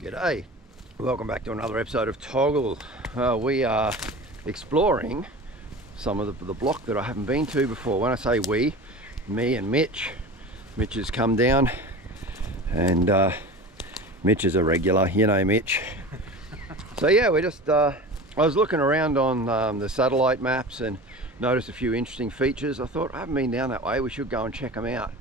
G'day, welcome back to another episode of TOGL. We are exploring some of the block that I haven't been to before. When I say we, me and Mitch. Mitch has come down, and Mitch is a regular, you know Mitch. So yeah, we're just, I was looking around on the satellite maps and noticed a few interesting features. I thought, I haven't been down that way, we should go and check them out.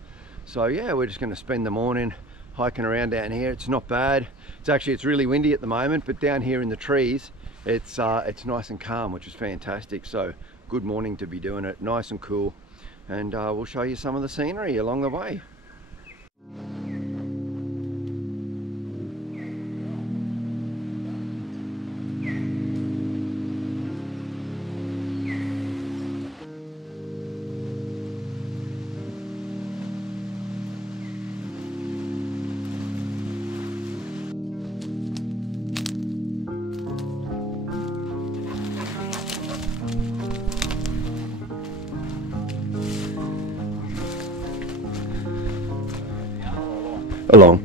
So yeah, we're just going to spend the morning hiking around down here. It's not bad. It's really windy at the moment, but down here in the trees, it's nice and calm, which is fantastic. So good morning to be doing it, nice and cool, and we'll show you some of the scenery along the way. Along.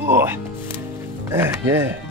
Oh, yeah.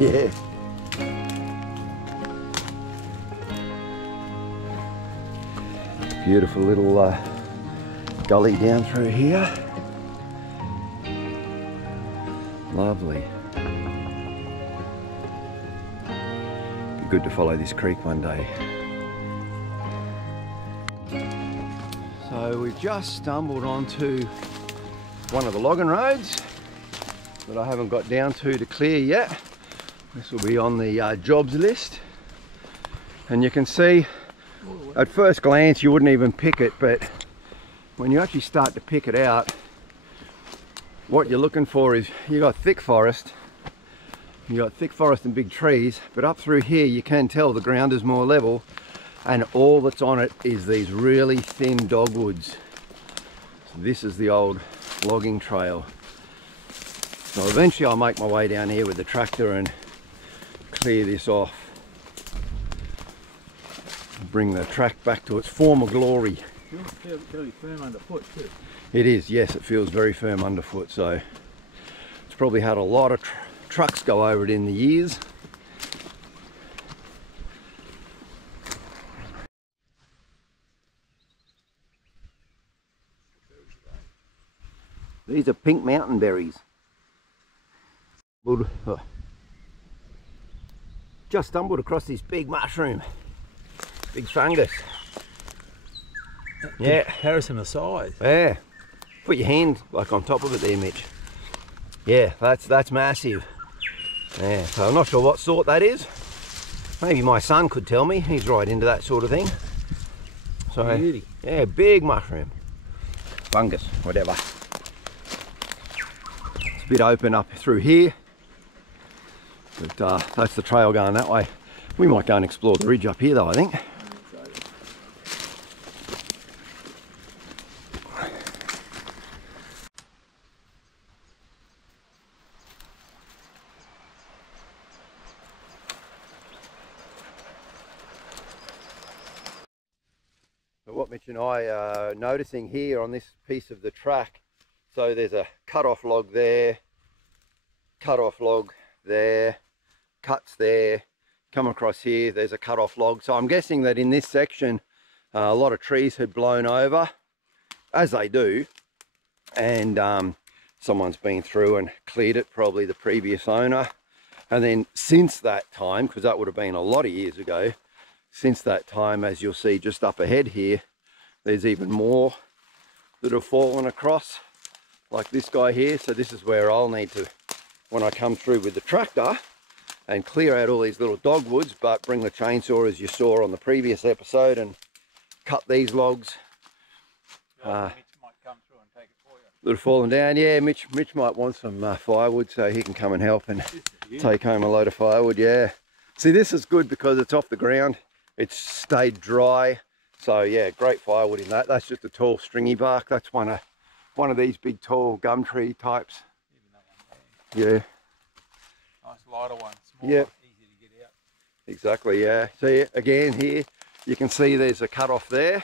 Yeah. Beautiful little gully down through here. Lovely. Be good to follow this creek one day. So we've just stumbled onto one of the logging roads that I haven't got down to clear yet. This will be on the jobs list, and you can see at first glance you wouldn't even pick it, but when you actually start to pick it out, what you're looking for is you got thick forest and big trees, but up through here you can tell the ground is more level, and all that's on it is these really thin dogwoods. So this is the old logging trail. So eventually I'll make my way down here with the tractor and clear this off, bring the track back to its former glory. It feels fairly firm underfoot too. It is, yes, it feels very firm underfoot, so it's probably had a lot of trucks go over it in the years. These are pink mountain berries. Just stumbled across this big mushroom, big fungus. Yeah, Comparison the size. Yeah. Put your hand like on top of it there, Mitch. Yeah, that's massive. Yeah, so I'm not sure what sort that is. Maybe my son could tell me. He's right into that sort of thing. So Beauty. yeah, big mushroom, fungus, whatever. It's a bit open up through here. But that's the trail going that way. We might go and explore the ridge up here though, I think. But what Mitch and I are noticing here on this piece of the track, so there's a cut-off log there, cut-off log there, cuts there, come across here, there's a cut off log. So I'm guessing that in this section, a lot of trees had blown over, as they do, and someone's been through and cleared it, probably the previous owner. And then since that time, because that would have been a lot of years ago, since that time, as you'll see just up ahead here, there's even more that have fallen across, like this guy here. So this is where I'll need to, when I come through with the tractor, and clear out all these little dogwoods, but bring the chainsaw, as you saw on the previous episode, and cut these logs. Mitch might come through and take it for you. That have fallen down. Yeah, Mitch might want some firewood, so he can come and help and take home a load of firewood. Yeah. See, this is good because it's off the ground. It's stayed dry. So yeah, great firewood in that. That's just a tall stringy bark. That's one of these big tall gum tree types. Yeah. Nice lighter one. Small, yep. Easy to get out. Exactly, yeah. See, again here, you can see there's a cut off there.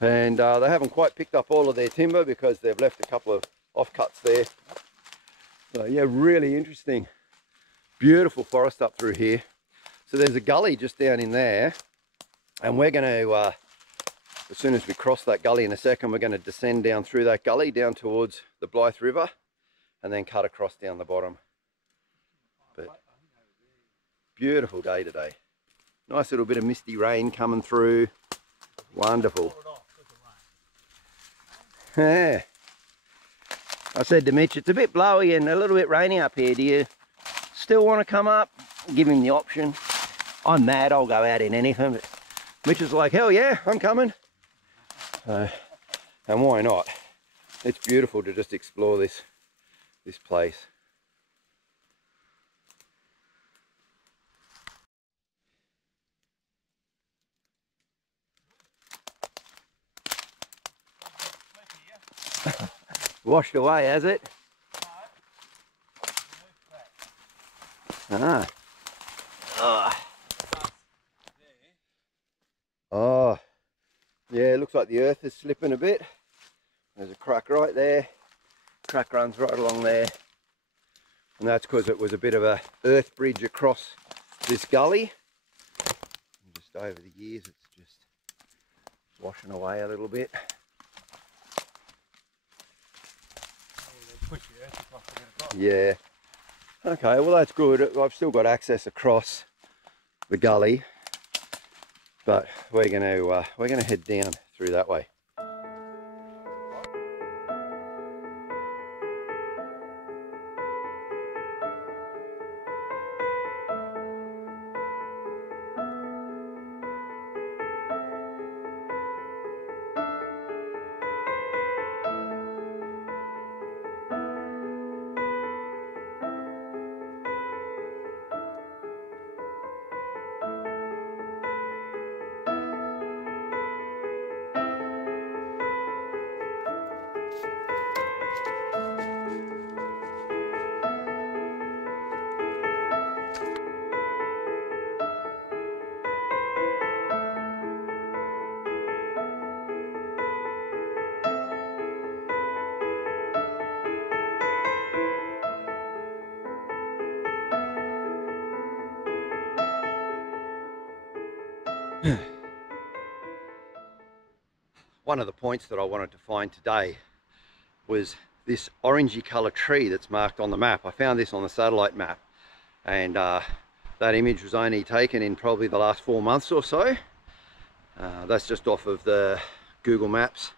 And they haven't quite picked up all of their timber because they've left a couple of offcuts there. So yeah, really interesting. Beautiful forest up through here. So there's a gully just down in there. And we're going to, as soon as we cross that gully in a second, we're going to descend down through that gully down towards the Blythe River and then cut across down the bottom. But beautiful day today. Nice little bit of misty rain coming through. Wonderful. Yeah. I said to Mitch, it's a bit blowy and a little bit rainy up here. Do you still want to come up? Give him the option. I'm mad, I'll go out in anything. But Mitch is like, hell yeah, I'm coming. And why not? It's beautiful to just explore this place. Washed away, has it? Ah. Oh. Yeah, it looks like the earth is slipping a bit. There's a crack right there. Crack runs right along there. And that's because it was a bit of a earth bridge across this gully. And just over the years, it's just washing away a little bit. Push the earth across to get across. Yeah. Okay, well that's good. I've still got access across the gully, but we're gonna head down through that way. One of the points that I wanted to find today was this orangey colour tree that's marked on the map. I found this on the satellite map, and that image was only taken in probably the last 4 months or so. That's just off of the Google Maps,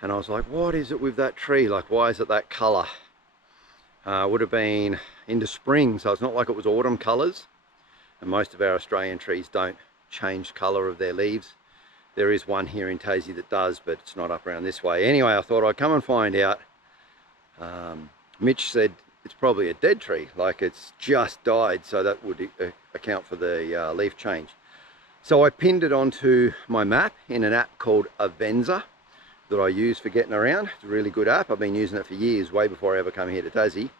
and I was like, what is it with that tree? Like, why is it that colour? Would have been into spring, so it's not like it was autumn colours, and most of our Australian trees don't change colour of their leaves. There is one here in Tassie that does, but it's not up around this way. Anyway, I thought I'd come and find out. Mitch said it's probably a dead tree, like it's just died, so that would account for the leaf change. So I pinned it onto my map in an app called Avenza that I use for getting around. It's a really good app. I've been using it for years, way before I ever come here to Tassie.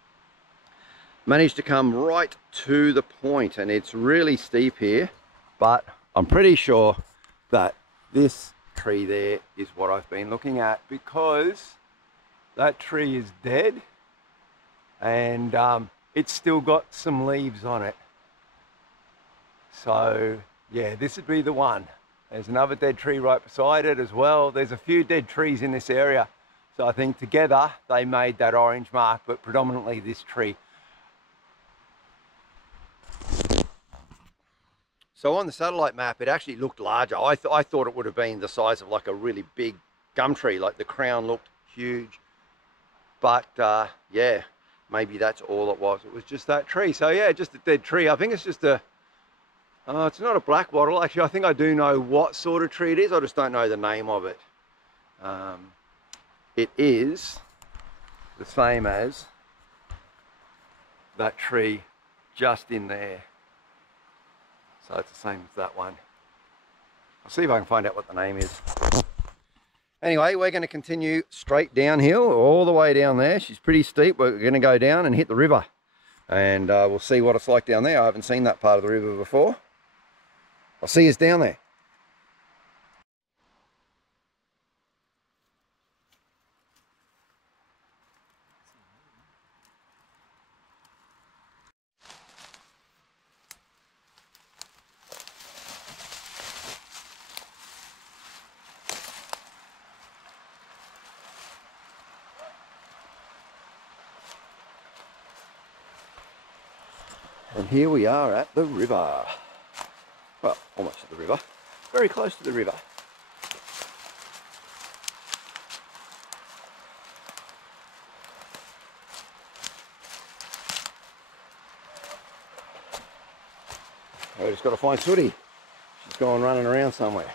Managed to come right to the point, and it's really steep here, but I'm pretty sure that this tree there is what I've been looking at, because that tree is dead and it's still got some leaves on it. So yeah, this would be the one. There's another dead tree right beside it as well. There's a few dead trees in this area. So I think together they made that orange mark, but predominantly this tree. So on the satellite map, it actually looked larger. I thought it would have been the size of like a really big gum tree, like the crown looked huge. But yeah, maybe that's all it was. It was just that tree. So yeah, just a dead tree. I think it's just a, it's not a black wattle. Actually, I think I do know what sort of tree it is. I just don't know the name of it. It is the same as that tree just in there. So it's the same as that one. I'll see if I can find out what the name is. Anyway, we're going to continue straight downhill all the way down there. She's pretty steep. We're going to go down and hit the river. And we'll see what it's like down there. I haven't seen that part of the river before. I'll see you down there. And here we are at the river. Well, almost at the river. Very close to the river. We just got to find Sooty. She's gone running around somewhere.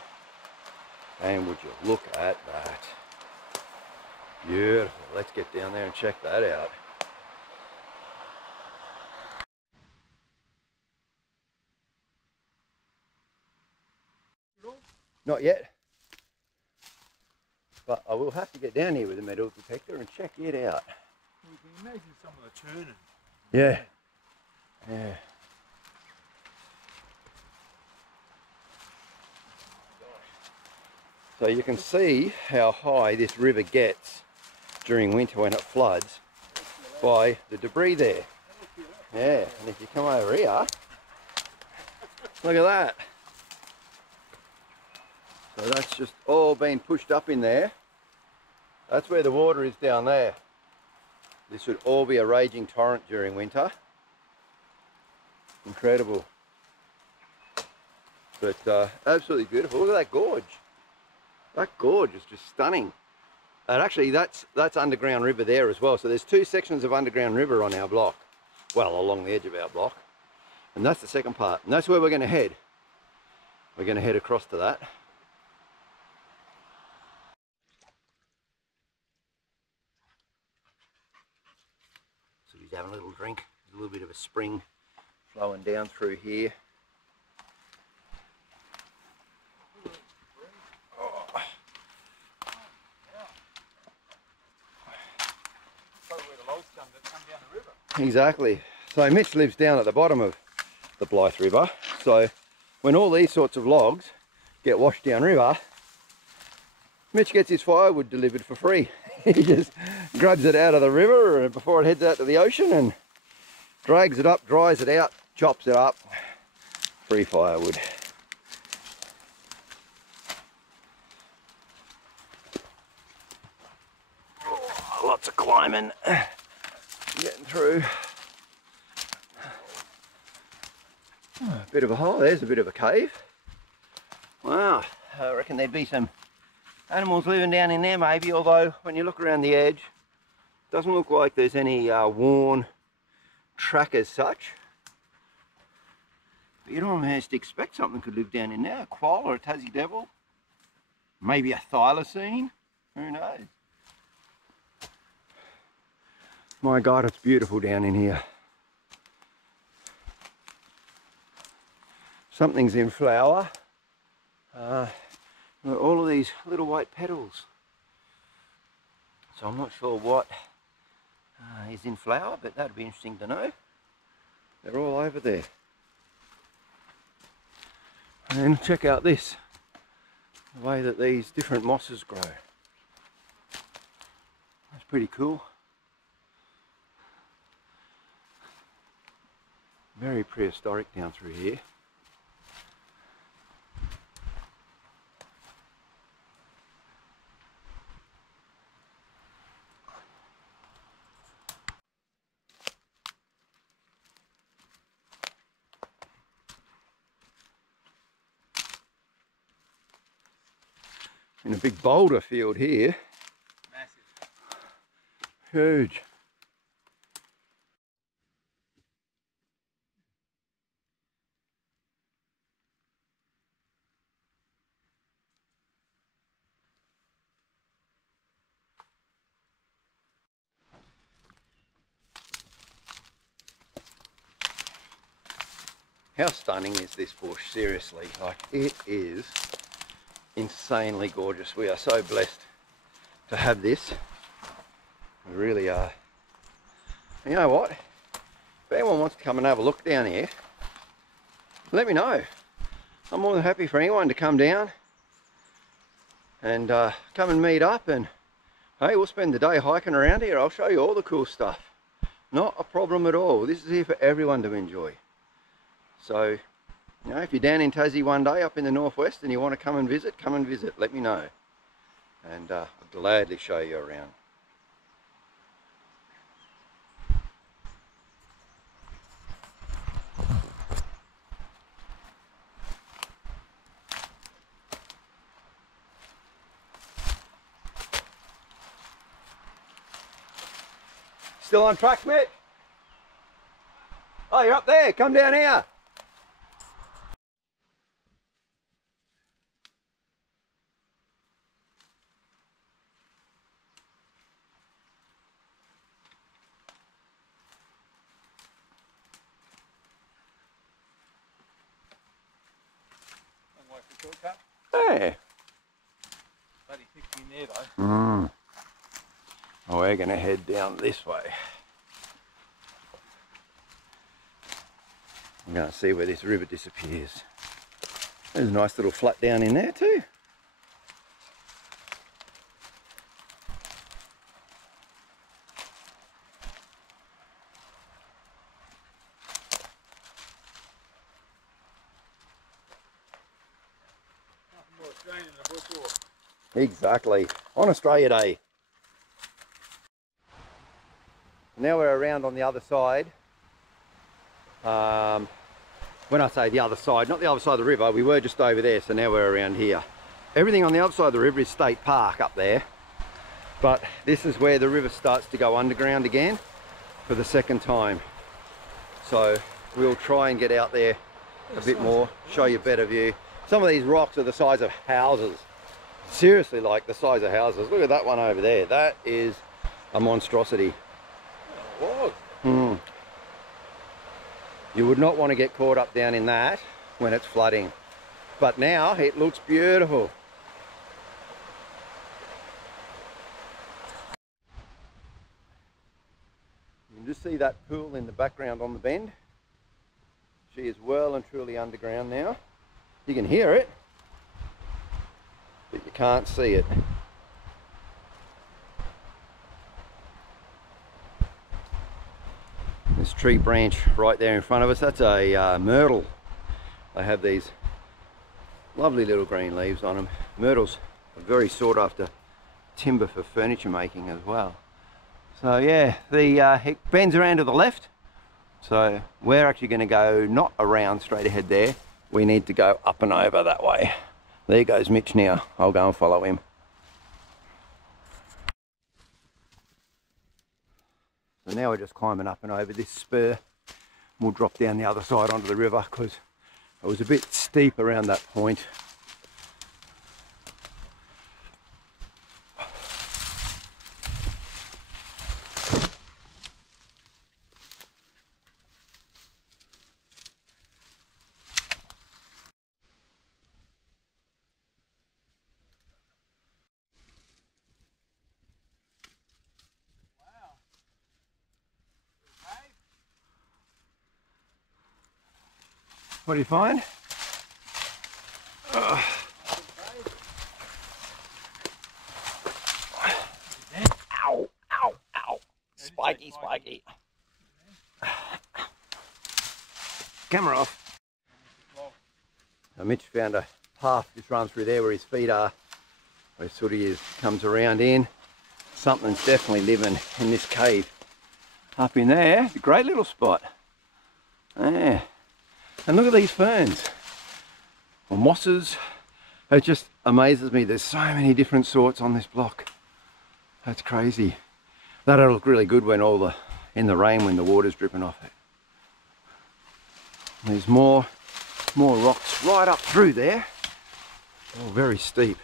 And would you look at that? Beautiful. Let's get down there and check that out. Not yet. But I will have to get down here with a metal detector and check it out. Well, you can imagine some of the churning. Yeah. Yeah. So you can see how high this river gets during winter when it floods by the debris there. Yeah, and if you come over here, look at that. So that's just all been pushed up in there. That's where the water is down there. This would all be a raging torrent during winter. Incredible. But absolutely beautiful. Look at that gorge. That gorge is just stunning. And actually that's underground river there as well. So there's two sections of underground river on our block. Well, along the edge of our block. And that's the second part. And that's where we're going to head. We're going to head across to that. So he's having a little drink. There's a little bit of a spring flowing down through here. Exactly. So Mitch lives down at the bottom of the Blythe River. So when all these sorts of logs get washed down river, Mitch gets his firewood delivered for free. He just grabs it out of the river before it heads out to the ocean and drags it up, dries it out, chops it up. Free firewood. Oh, lots of climbing. Getting through. Oh, a bit of a hole. There's a bit of a cave. Wow, I reckon there'd be some animals living down in there maybe, although when you look around the edge, it doesn't look like there's any worn track as such. But you'd almost expect something could live down in there. A quoll or a Tassie devil. Maybe a thylacine. Who knows? My God, it's beautiful down in here. Something's in flower. All of these little white petals. So I'm not sure what is in flower, but that'd be interesting to know. They're all over there. And then check out this, the way that these different mosses grow. That's pretty cool. Very prehistoric down through here. in a big boulder field here. Massive. Huge. How stunning is this bush, seriously? Like, it is insanely gorgeous. We are so blessed to have this. We really are. And you know what? If anyone wants to come and have a look down here, let me know. I'm more than happy for anyone to come down and come and meet up, and hey, we'll spend the day hiking around here. I'll show you all the cool stuff. Not a problem at all. This is here for everyone to enjoy. So, you know, if you're down in Tassie one day up in the northwest and you want to come and visit, let me know. And I'll gladly show you around. Still on track, Mitch? Oh, you're up there. Come down here. Hey. Bloody 60 in there though. Oh, we're going to head down this way. I'm going to see where this river disappears. There's a nice little flat down in there too. Exactly, on Australia Day. Now we're around on the other side. When I say the other side, not the other side of the river, we were just over there, so now we're around here. Everything on the other side of the river is state park up there, but this is where the river starts to go underground again for the second time. So we'll try and get out there a bit more, show you a better view. Some of these rocks are the size of houses. Seriously, like the size of houses. Look at that one over there. That is a monstrosity. You would not want to get caught up down in that when it's flooding. But now it looks beautiful. You can just see that pool in the background on the bend. She is well and truly underground now. You can hear it, but you can't see it. This tree branch right there in front of us, that's a myrtle. They have these lovely little green leaves on them. Myrtles are very sought after timber for furniture making as well. So yeah, it bends around to the left. So we're actually going to go not around straight ahead there. We need to go up and over that way. There goes Mitch now. I'll go and follow him. So now we're just climbing up and over this spur. We'll drop down the other side onto the river because it was a bit steep around that point. What do you find? Ow, ow, ow. Spiky, spiky. Camera off. So Mitch found a path just run through there where his feet are. Where sooty comes around in. Something's definitely living in this cave. Up in there, it's a great little spot. Yeah. And look at these ferns, or mosses, It just amazes me. There's so many different sorts on this block. That's crazy. That'll look really good when in the rain when the water's dripping off it. There's more rocks right up through there. Oh, very steep.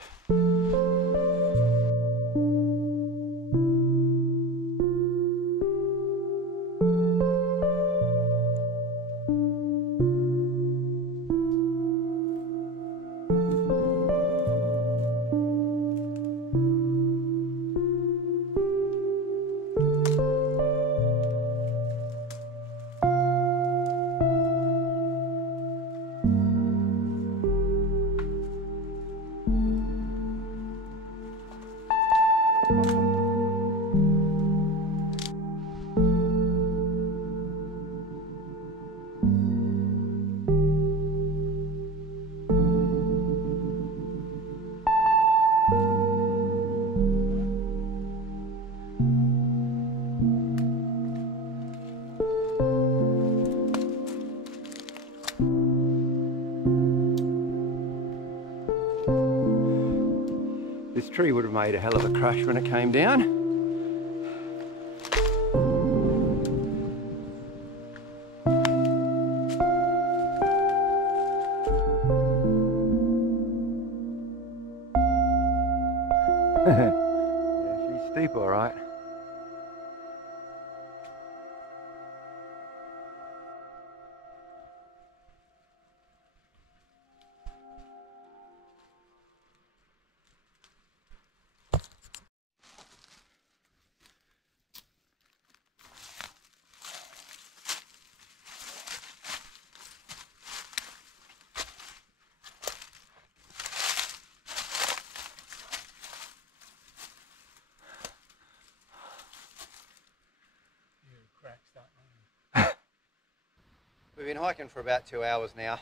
This tree would have made a hell of a crash when it came down. Yeah, she's steep, all right. We've been hiking for about 2 hours now.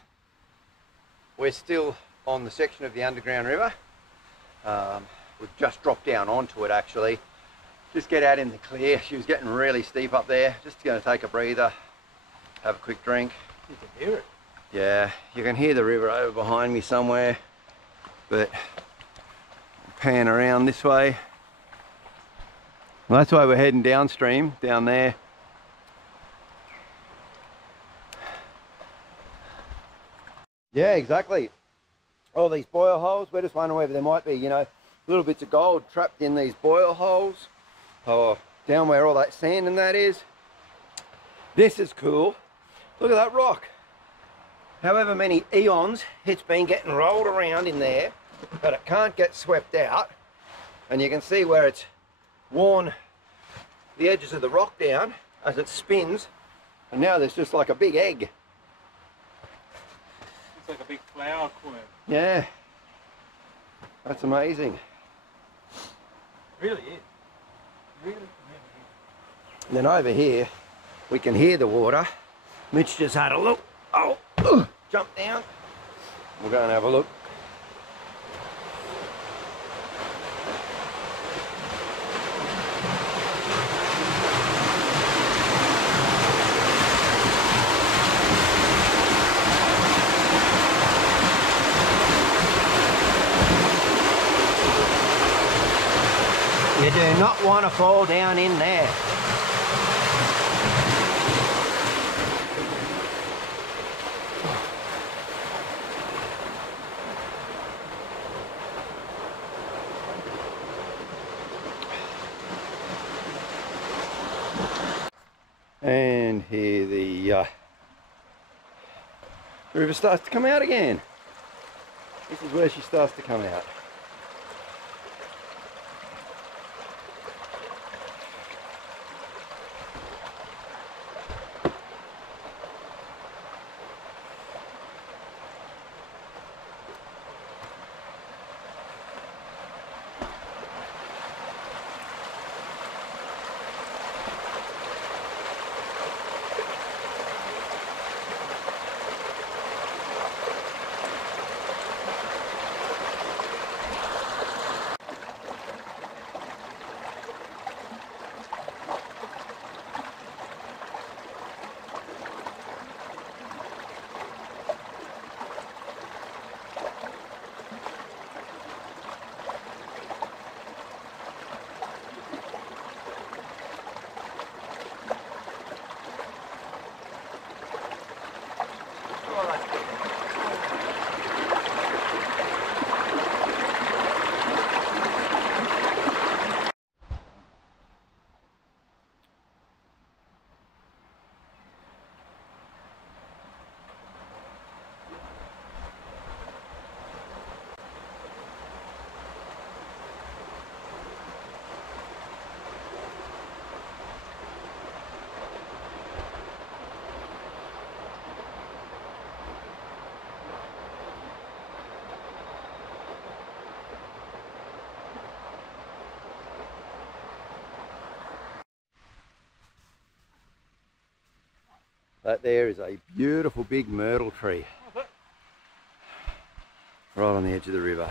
We're still on the section of the underground river. We've just dropped down onto it actually. Just get out in the clear. She was getting really steep up there. Just going to take a breather, have a quick drink. You can hear it. Yeah, you can hear the river over behind me somewhere, but pan around this way. Well, that's why we're heading downstream, down there. Yeah, exactly. All these boil holes, we're just wondering whether there might be, you know, little bits of gold trapped in these boil holes, or down where all that sand and that is. This is cool. Look at that rock. However many eons it's been getting rolled around in there, but it can't get swept out. And you can see where it's worn the edges of the rock down as it spins, and now there's just like a big egg. It's like a big flower queen. Yeah, that's amazing. It really is. Really is. And then over here, we can hear the water. Mitch just had a look. Oh, jump down. We'll go and have a look. You do not want to fall down in there. And here the river starts to come out again. This is where she starts to come out. That there is a beautiful big myrtle tree. Right on the edge of the river.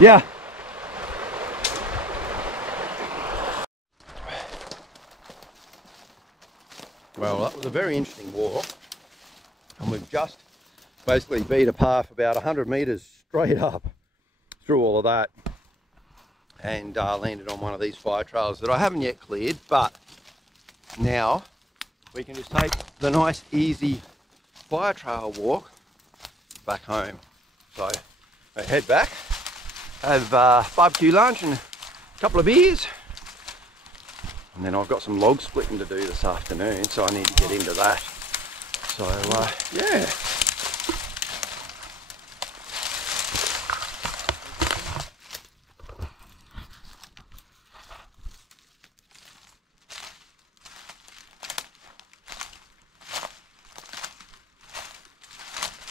Yeah. Well, that was a very interesting walk, and we've just basically beat a path about 100 metres straight up through all of that, and landed on one of these fire trails that I haven't yet cleared, but now we can just take the nice easy fire trail walk back home. So I head back, have barbecue lunch and a couple of beers, and then I've got some log splitting to do this afternoon, so I need to get into that. So yeah.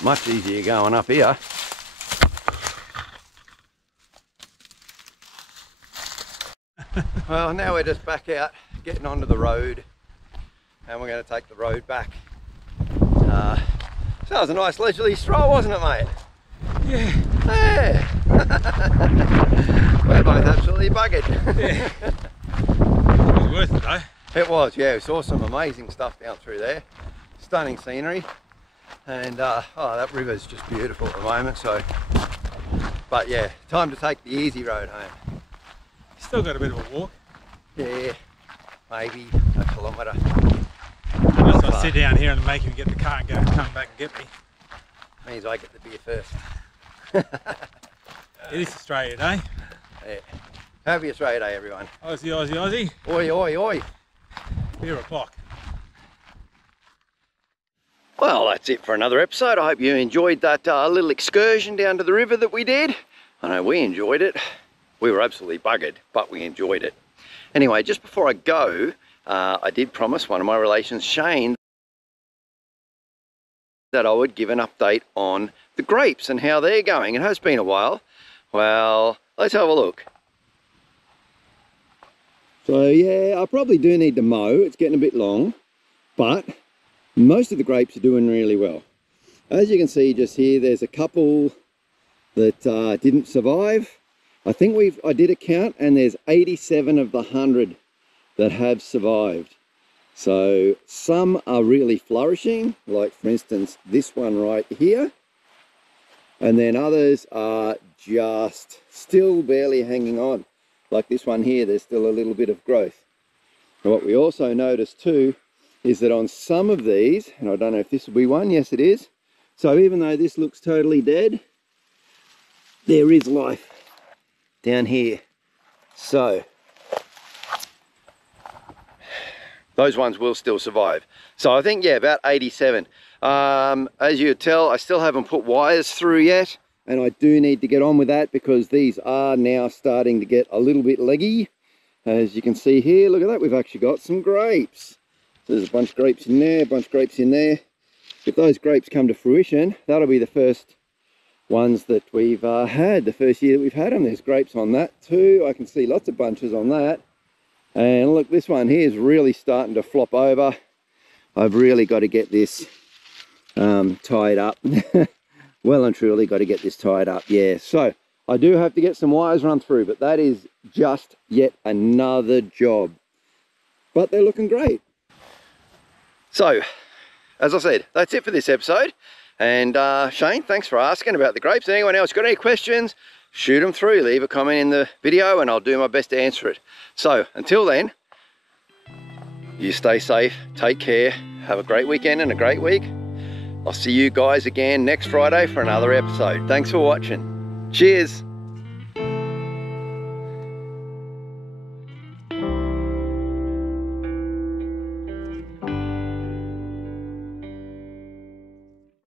Much easier going up here. Well, now we're just back out, getting onto the road, and we're going to take the road back. So that was a nice leisurely stroll, wasn't it, mate? Yeah. Yeah. We're both absolutely buggered. Yeah. It was worth it though. It was, yeah. We saw some amazing stuff down through there. Stunning scenery. And oh, that river's just beautiful at the moment, so. But yeah, time to take the easy road home. Still got a bit of a walk. Yeah, maybe a kilometre. Unless I sit down here and make him get the car and go come back and get me. Means I get the beer first. It is Australia Day. Yeah. Happy Australia Day, everyone. Aussie, Aussie, Aussie. Oi, oi, oi. Beer o'clock. Well, that's it for another episode. I hope you enjoyed that little excursion down to the river that we did. I know we enjoyed it. We were absolutely buggered, but we enjoyed it. Anyway, just before I go, I did promise one of my relations, Shane, that I would give an update on the grapes and how they're going. It has been a while. Well, let's have a look. So yeah, I probably do need to mow. It's getting a bit long, but most of the grapes are doing really well. As you can see just here, there's a couple that didn't survive. I think I did a count, and there's 87 of the 100 that have survived. So some are really flourishing, like for instance this one right here, and then others are just still barely hanging on, like this one here. There's still a little bit of growth. And what we also noticed too is that on some of these, and I don't know if this will be one, yes it is, so even though this looks totally dead, there is life down here. So those ones will still survive. So I think, yeah, about 87. As you tell, I still haven't put wires through yet, and I do need to get on with that because these are now starting to get a little bit leggy. As you can see here, look at that, we've actually got some grapes. So there's a bunch of grapes in there, a bunch of grapes in there. If those grapes come to fruition, that'll be the first ones that we've had, the first year that we've had them. There's grapes on that too. I can see lots of bunches on that. And look, this one here is really starting to flop over. I've really got to get this tied up. Well and truly got to get this tied up, yeah. So I do have to get some wires run through, but that is just yet another job. But they're looking great. So, as I said, that's it for this episode. And Shane, thanks for asking about the grapes. Anyone else got any questions? Shoot them through, leave a comment in the video and I'll do my best to answer it. So until then, you stay safe, take care, have a great weekend and a great week, I'll see you guys again next Friday for another episode. Thanks for watching. Cheers.